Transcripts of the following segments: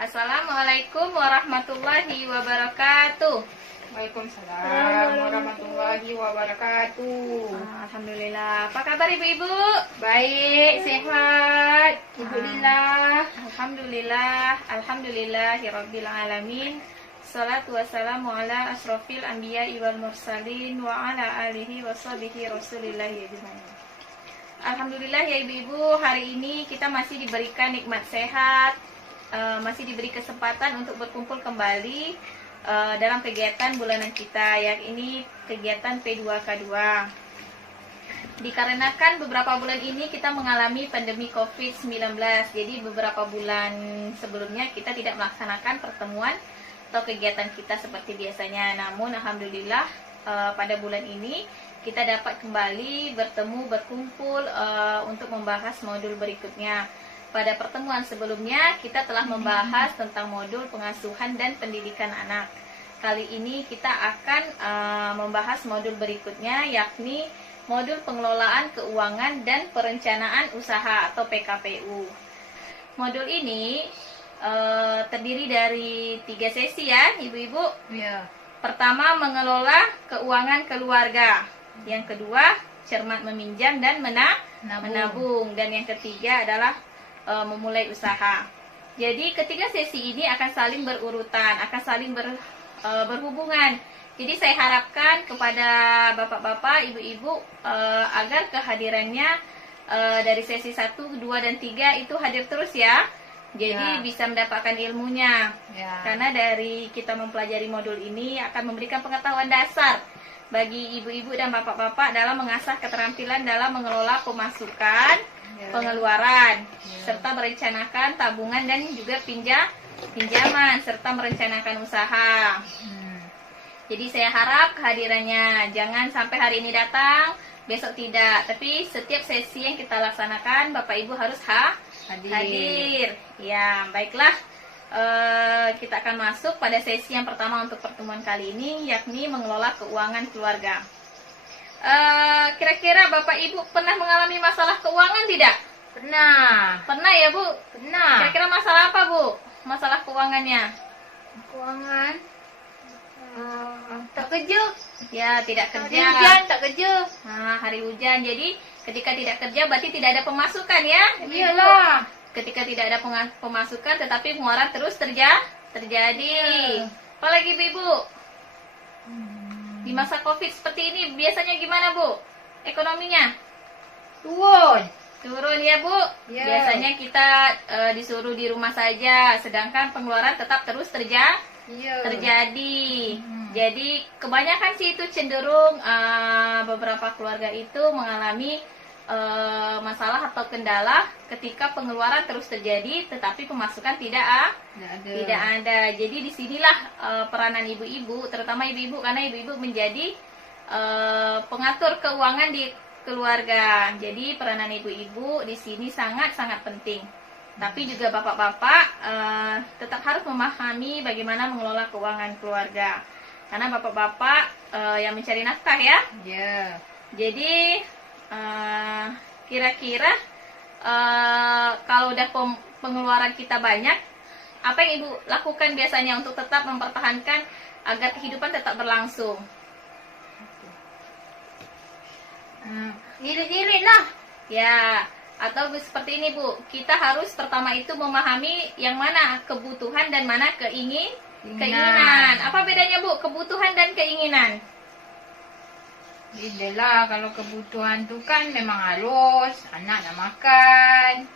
Assalamualaikum warahmatullahi wabarakatuh. Waalaikumsalam warahmatullahi wabarakatuh. Alhamdulillah. Apa kabar ibu-ibu? Baik, sehat. Alhamdulillah. Alhamdulillah. Alhamdulillahirabbil alamin. Salatu wassalamu ala asrofil anbiya'i wal mursalin wa ala alihi wa sahbihi rasulillahi ajmain. Alhamdulillah ya ibu-ibu, hari ini kita masih diberikan nikmat sehat, masih diberi kesempatan untuk berkumpul kembali dalam kegiatan bulanan kita, yakni kegiatan P2K2. Dikarenakan beberapa bulan ini kita mengalami pandemi COVID-19, jadi beberapa bulan sebelumnya kita tidak melaksanakan pertemuan atau kegiatan kita seperti biasanya. Namun alhamdulillah pada bulan ini kita dapat kembali bertemu, berkumpul untuk membahas modul berikutnya. Pada pertemuan sebelumnya kita telah membahas tentang modul pengasuhan dan pendidikan anak. Kali ini kita akan membahas modul berikutnya, yakni modul pengelolaan keuangan dan perencanaan usaha atau PKPU. Modul ini terdiri dari 3 sesi ya ibu-ibu. Ya. Pertama, mengelola keuangan keluarga. Yang kedua, cermat meminjam dan menabung. Dan yang ketiga adalah memulai usaha. Jadi ketiga sesi ini akan saling berurutan, akan saling berhubungan. Jadi saya harapkan kepada bapak-bapak, ibu-ibu agar kehadirannya dari sesi 1, 2, dan 3 itu hadir terus ya. Jadi bisa mendapatkan ilmunya. Karena dari kita mempelajari modul ini akan memberikan pengetahuan dasar bagi ibu-ibu dan bapak-bapak dalam mengasah keterampilan dalam mengelola pemasukan, pengeluaran, serta merencanakan tabungan dan juga pinjaman, serta merencanakan usaha. Jadi saya harap kehadirannya jangan sampai hari ini datang, besok tidak. Tapi setiap sesi yang kita laksanakan, Bapak Ibu harus hadir. Ya, baiklah. Kita akan masuk pada sesi yang pertama untuk pertemuan kali ini, yakni mengelola keuangan keluarga. Kira-kira Bapak Ibu pernah mengalami masalah keuangan tidak? Pernah. Pernah ya Bu? Pernah. Kira-kira masalah apa Bu? Masalah keuangannya? Keuangan. Tak kerja. Ya, tidak kerja. Hari hujan tak kerja. Nah, hari hujan. Jadi ketika tidak kerja berarti tidak ada pemasukan ya? Iyalah. Ketika tidak ada pemasukan tetapi pengeluaran terus terjadi. Apalagi Ibu? Di masa Covid seperti ini biasanya gimana Bu? Ekonominya? Turun ya Bu? Ya. Biasanya kita disuruh di rumah saja, sedangkan pengeluaran tetap terus terjadi. Jadi kebanyakan sih itu cenderung beberapa keluarga itu mengalami masalah atau kendala ketika pengeluaran terus terjadi tetapi pemasukan tidak ada. Jadi disinilah peranan ibu-ibu, terutama ibu-ibu, karena ibu-ibu menjadi pengatur keuangan di keluarga. Jadi peranan ibu-ibu di sini sangat-sangat penting. Tapi juga bapak-bapak tetap harus memahami bagaimana mengelola keuangan keluarga. Karena bapak-bapak yang mencari nafkah ya. Jadi kira-kira kalau udah pengeluaran kita banyak, apa yang Ibu lakukan biasanya untuk tetap mempertahankan agar kehidupan tetap berlangsung? Irit-irit lah. Ya, atau seperti ini Bu, kita harus pertama itu memahami yang mana kebutuhan dan mana keinginan. Apa bedanya Bu, kebutuhan dan keinginan? Bedalah, kalau kebutuhan tu kan memang harus, anak nak makan.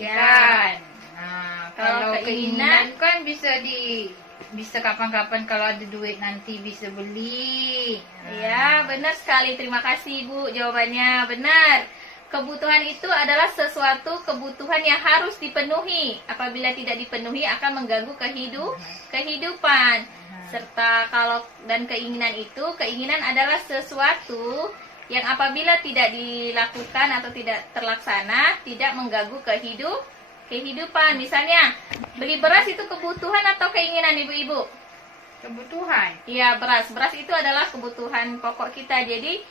Kan? Kalau keinginan kan bisa kapan-kapan kalau ada duit nanti bisa beli. Ya, benar sekali. Terima kasih Bu, jawabannya benar. Kebutuhan itu adalah sesuatu kebutuhan yang harus dipenuhi. Apabila tidak dipenuhi akan mengganggu kehidupan. Serta kalau dan keinginan adalah sesuatu yang apabila tidak dilakukan atau tidak terlaksana tidak mengganggu kehidupan. Misalnya beli beras itu kebutuhan atau keinginan ibu-ibu? Kebutuhan. Iya, beras itu adalah kebutuhan pokok kita. Jadi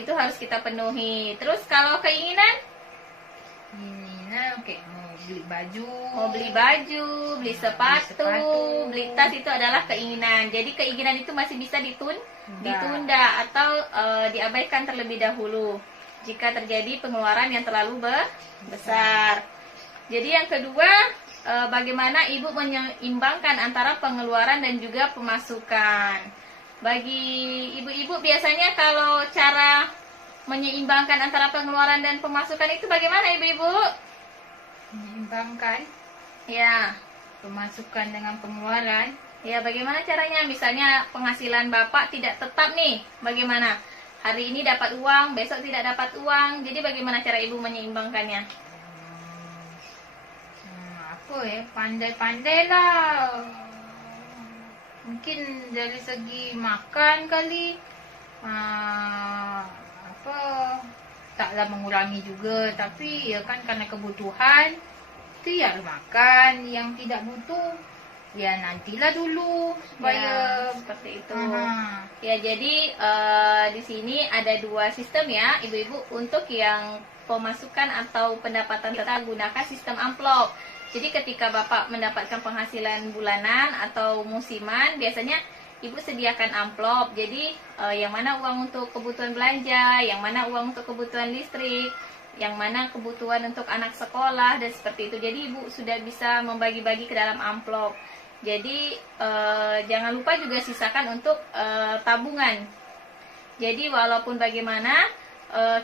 itu harus kita penuhi. Terus kalau keinginan? Keinginan kayak mau beli baju, Mau beli baju, beli sepatu, beli tas itu adalah keinginan. Jadi keinginan itu masih bisa ditunda atau diabaikan terlebih dahulu jika terjadi pengeluaran yang terlalu besar. Jadi yang kedua, bagaimana ibu menyeimbangkan antara pengeluaran dan juga pemasukan. Bagi ibu-ibu biasanya kalau cara menyeimbangkan antara pengeluaran dan pemasukan itu bagaimana ibu-ibu? menyeimbangkan Ya, pemasukan dengan pengeluaran. ya bagaimana caranya? Misalnya penghasilan bapak tidak tetap nih, bagaimana? Hari ini dapat uang, besok tidak dapat uang. Jadi bagaimana cara ibu menyeimbangkannya? Apa ya, pandai-pandai lah. Mungkin dari segi makan kali, apa, taklah mengurangi juga, tapi ya kan karena kebutuhan itu ya makan. Yang tidak butuh ya nantilah dulu supaya Ya, seperti itu. Aha. Ya, jadi di sini ada dua sistem ya, ibu-ibu. Untuk yang pemasukan atau pendapatan kita gunakan sistem amplop. Jadi ketika bapak mendapatkan penghasilan bulanan atau musiman, biasanya ibu sediakan amplop. Jadi yang mana uang untuk kebutuhan belanja, yang mana uang untuk kebutuhan listrik, yang mana kebutuhan untuk anak sekolah dan seperti itu. Jadi ibu sudah bisa membagi-bagi ke dalam amplop. Jadi jangan lupa juga sisakan untuk tabungan. Jadi walaupun bagaimana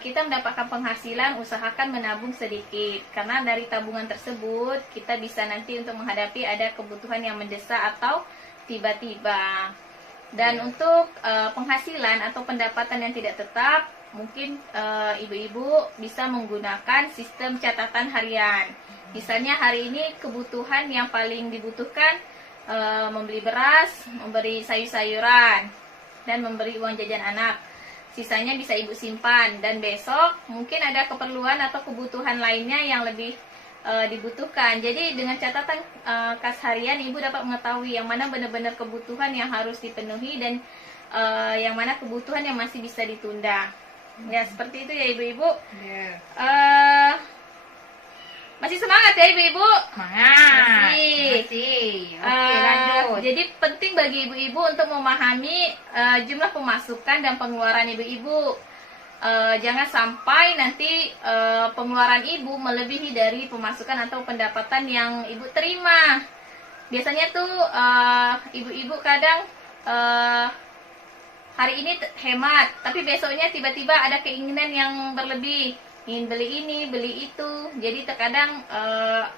kita mendapatkan penghasilan, usahakan menabung sedikit. Karena dari tabungan tersebut kita bisa nanti untuk menghadapi ada kebutuhan yang mendesak atau tiba-tiba. Dan untuk penghasilan atau pendapatan yang tidak tetap, mungkin ibu-ibu bisa menggunakan sistem catatan harian. Misalnya hari ini kebutuhan yang paling dibutuhkan membeli beras, memberi sayur-sayuran, dan memberi uang jajan anak. Sisanya bisa ibu simpan, dan besok mungkin ada keperluan atau kebutuhan lainnya yang lebih dibutuhkan. Jadi dengan catatan kas harian ibu dapat mengetahui yang mana benar-benar kebutuhan yang harus dipenuhi dan yang mana kebutuhan yang masih bisa ditunda. Ya seperti itu ya ibu-ibu. Masih semangat ya ibu-ibu? Masih. Oke, lanjut. Jadi penting bagi ibu-ibu untuk memahami jumlah pemasukan dan pengeluaran ibu-ibu. Jangan sampai nanti pengeluaran ibu melebihi dari pemasukan atau pendapatan yang ibu terima. Biasanya tuh ibu-ibu kadang hari ini hemat, tapi besoknya tiba-tiba ada keinginan yang berlebih. Ingin beli ini, beli itu. Jadi terkadang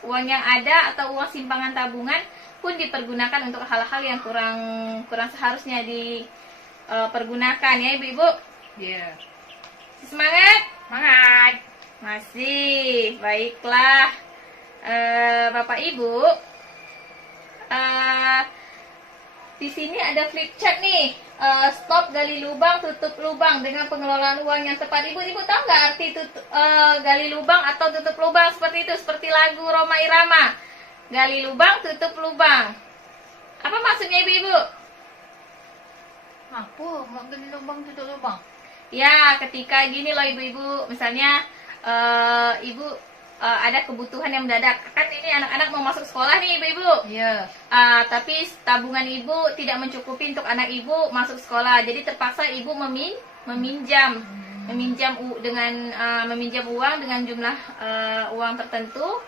uang yang ada atau uang simpangan tabungan pun dipergunakan untuk hal-hal yang kurang seharusnya dipergunakan ya ibu-ibu. Ya. Semangat? Semangat. Masih. Baiklah. Bapak Ibu, di sini ada flip chart nih. Stop gali lubang, tutup lubang dengan pengelolaan uang yang tepat. Ibu tahu nggak arti gali lubang atau tutup lubang seperti itu? Seperti lagu Rhoma Irama. Gali lubang, tutup lubang. Apa maksudnya ibu-ibu? Apa? Mak gali lubang, tutup lubang? Ya, ketika gini loh ibu-ibu. Misalnya ibu ada kebutuhan yang mendadak. Kan ini anak-anak mau masuk sekolah nih ibu-ibu. Iya. Tapi tabungan ibu tidak mencukupi untuk anak ibu masuk sekolah. Jadi terpaksa ibu meminjam uang dengan jumlah uang tertentu.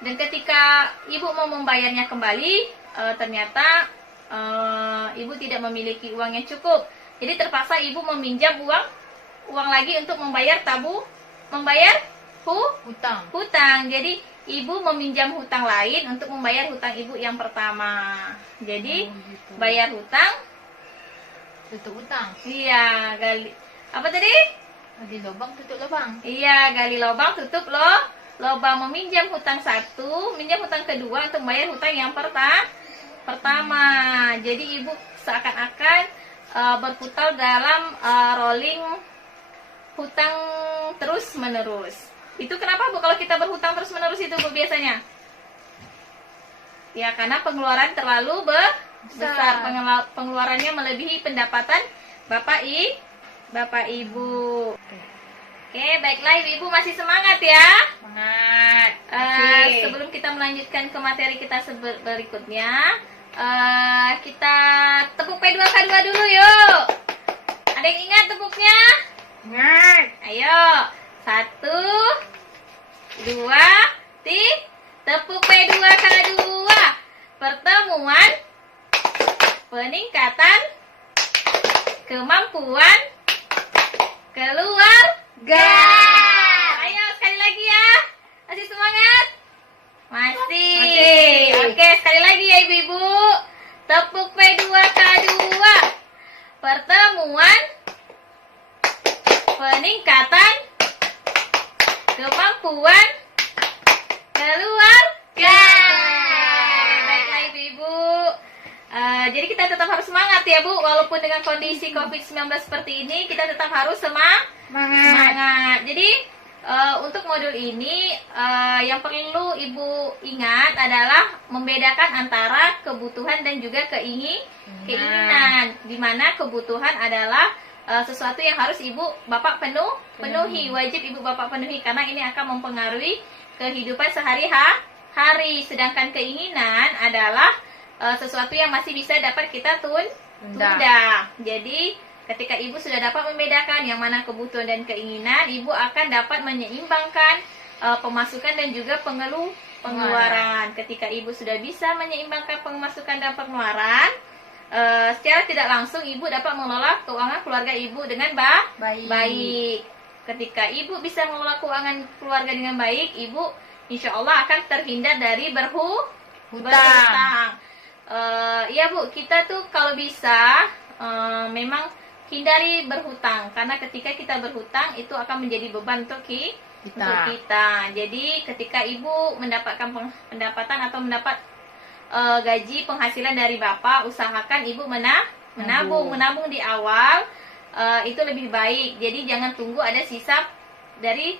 Dan ketika ibu mau membayarnya kembali, ternyata ibu tidak memiliki uang yang cukup. Jadi terpaksa ibu meminjam uang lagi untuk membayar hutang. Jadi ibu meminjam hutang lain untuk membayar hutang ibu yang pertama. Jadi gitu. bayar hutang, Tutup hutang. iya gali. Apa tadi? Gali lubang, tutup lubang. Iya, gali lubang, tutup lubang. Meminjam hutang satu, minjam hutang kedua untuk membayar hutang yang pertama. Jadi ibu seakan-akan berputar dalam rolling hutang terus menerus. Itu kenapa Bu kalau kita berhutang terus menerus itu Bu biasanya? Ya karena pengeluaran terlalu besar. Pengeluarannya melebihi pendapatan Bapak Ibu. Oke, baiklah ibu-ibu masih semangat ya? Semangat. Asik. Sebelum kita melanjutkan ke materi kita berikutnya, kita tepuk P2K2 dulu yuk. Ada yang ingat tepuknya? Ingat. Ayo, 1, 2, tepuk P2K2. Pertemuan, peningkatan, kemampuan, keluarga. Ayo sekali lagi ya. Masih semangat? Masih. Oke, sekali lagi ya ibu-ibu. Tepuk P2K2. Pertemuan, peningkatan, kemampuan, keluarga. Baiklah ibu-ibu. Jadi kita tetap harus semangat ya Bu. Walaupun dengan kondisi COVID-19 seperti ini, kita tetap harus semangat. Jadi untuk modul ini yang perlu Ibu ingat adalah membedakan antara kebutuhan dan juga keinginan. Dimana kebutuhan adalah sesuatu yang harus Bapak penuhi, wajib Ibu Bapak penuhi karena ini akan mempengaruhi kehidupan sehari-hari. Sedangkan keinginan adalah sesuatu yang masih bisa dapat kita tunda. Jadi ketika Ibu sudah dapat membedakan yang mana kebutuhan dan keinginan, Ibu akan dapat menyeimbangkan pemasukan dan juga pengeluaran. Ketika Ibu sudah bisa menyeimbangkan pemasukan dan pengeluaran, secara tidak langsung Ibu dapat mengelola keuangan keluarga Ibu dengan baik. Ketika Ibu bisa mengelola keuangan keluarga dengan baik, Ibu insya Allah akan terhindar dari berhutang. Iya Bu, kita tuh kalau bisa memang hindari berhutang karena ketika kita berhutang itu akan menjadi beban untuk kita. Jadi ketika Ibu mendapatkan pendapatan atau mendapat gaji penghasilan dari Bapak, usahakan Ibu menabung di awal. Itu lebih baik. Jadi jangan tunggu ada sisa dari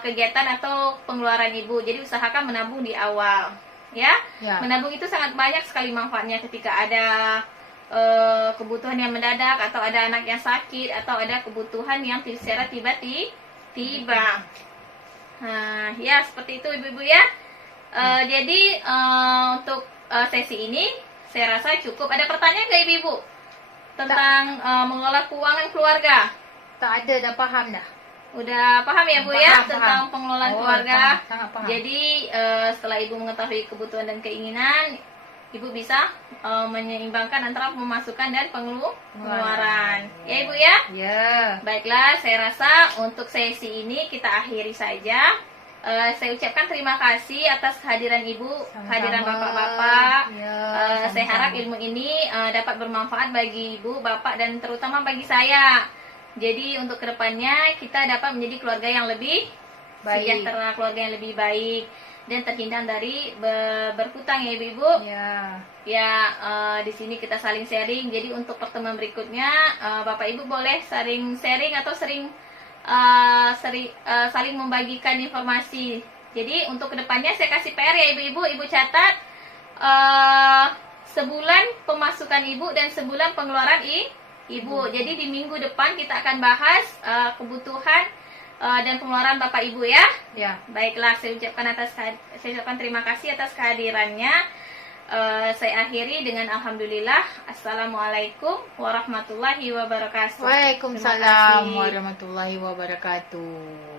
kegiatan atau pengeluaran Ibu. Jadi usahakan menabung di awal. Ya. Menabung itu sangat banyak sekali manfaatnya ketika ada kebutuhan yang mendadak atau ada anak yang sakit atau ada kebutuhan yang secara tiba-tiba. Ya seperti itu ibu-ibu ya. Jadi untuk sesi ini saya rasa cukup. Ada pertanyaan nggak ibu-ibu tentang mengelola keuangan keluarga? Tak ada, dah paham dah. Udah paham ya Bu ya tentang pengelolaan keluarga. Sangat paham. Jadi setelah Ibu mengetahui kebutuhan dan keinginan, Ibu bisa menyeimbangkan antara pemasukan dan pengeluaran. Ya Ibu ya? Ya. Baiklah, saya rasa untuk sesi ini kita akhiri saja. Saya ucapkan terima kasih atas kehadiran Ibu, kehadiran Bapak-bapak. Saya harap ilmu ini dapat bermanfaat bagi Ibu, Bapak, dan terutama bagi saya. Jadi untuk kedepannya kita dapat menjadi keluarga yang lebih sejahtera, keluarga yang lebih baik dan terhindar dari berhutang ya ibu-ibu. Ya, di sini kita saling sharing. Jadi untuk pertemuan berikutnya Bapak Ibu boleh saling sharing atau saling membagikan informasi. Jadi untuk kedepannya saya kasih PR ya ibu-ibu, Ibu catat sebulan pemasukan Ibu dan sebulan pengeluaran Ibu. Jadi di minggu depan kita akan bahas kebutuhan dan pengeluaran Bapak Ibu ya. Baiklah, saya ucapkan terima kasih atas kehadirannya. Saya akhiri dengan alhamdulillah. Assalamualaikum warahmatullahi wabarakatuh. Waalaikumsalam warahmatullahi wabarakatuh.